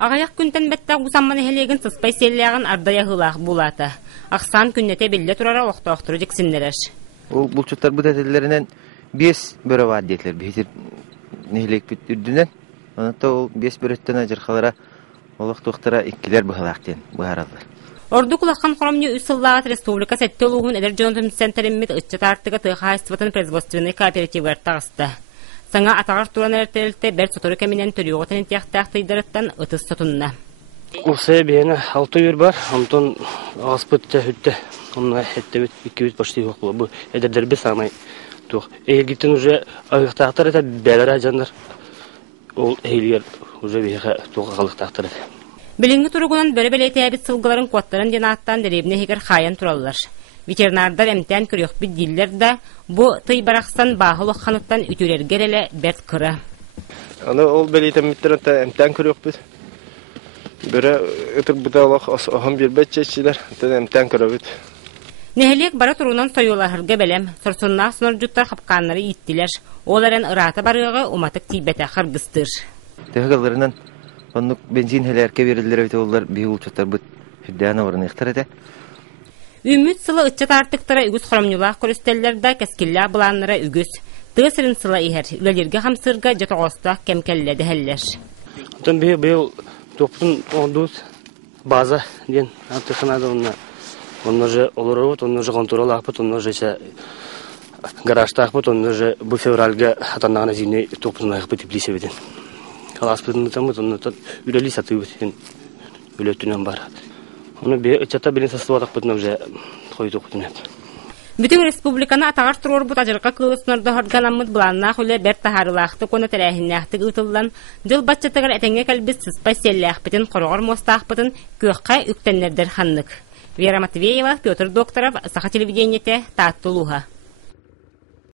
Ағаяқ күнтен бәттәк бұсамманы хелеген сыспай селләғын ардая хылақ булата. Ақсан күннете белле турара оқтақтыру дексінлереш. Ол бұлчуттар бұд әтелерінен 5 бөрі var дейтлер. Бейтер нехелек бүт үрдінен. Онытта ол 5 бөреттен ажырқалара олықтуқтара иккілер бұғалақтен бұғаралар. Орду кулақан құрамны үсіллағат республика сәтті олуғын әдір Джонатан Центеріммет үтчет артыға тұйға айстыватын производственный кооперативер тағысты. Саңа атағар туран әртелілті бәр соторы кәменен түрі оғытын тияқтақтыйдырыттан ұтыс сотынна. Осы бейіні 6 үйір бар, онтон ағаспытты хүтті. Онына әтті бүт, 2 бүт башты жоқ бұл. Бұл әдірдер біз самай тұқ. Әйгеттен уже ағықтақтыр әті бәлір ажандар. Ол әйлер уже бейіға тұға қалықтақтыр әті. Білінгі тұрғынан бөрі-бәлеті әбіт сылғыларын қуаттарын денаттан дәребіне хегер қайын тұралылар. Ветеринардар әмтән көрек біт дейлер да бұ тый барақсан бағыл оққаныттан үтілергер әлі бәрт кыры. Ол бәлейтен мүттірінті әмтән көрек біз. Бөрі үтір бұдалық оғын бір бәт чәтшілер, әмтән көрек біз. Нәхелек бара тұруынан сойулағырға бәлем, сұрсыннақ сыныр жұттар қапқанлары еттілер. Оларын ұраты барығы уматық тейбәті қырғыстыр. Тәғыларынан онық бензин хәләрке берілдер өте олар бейі ұлчаттар бұд хүддәні орын иқтар әді. Үміт сылы үтчет артықтыра үгіз құрамнылақ көрістелерді кәскілі бұланлары үгіз. Тығы сырын сылы ихер, үлелерге қамсырға жотоғыстақ кәмкәліледі әллер. Отын бейіл топтың оңдуыз база ден артықынады онына. Онына же олары бұд, онына же контурал ақпыд, онына же гаражта ақпыд, онына же бұл февральға атаннағына зейіне топтың ақпыд иплесе беден. Қаласпыдың ұтамыз, онына үлелі саты өтен үлеттінен бар. Оны өтчатта білін састы батақ бұдын өже қойды оқытын әп. Бүтін республиканы атағар тұрор бұд ажырға қылысынырды ғырғанамыд бұланнақ үлі бәр тахарылақты көні тәрәхіннәқті ұтылдан жыл батчатығыр әтәңе кәлбіз сыспай селләқ бітін қорғар мостақ бітін көққа үктенлердер ханнық. Вера Матвеева, Петр Докторов, Саха телевидениете, Таттулуха.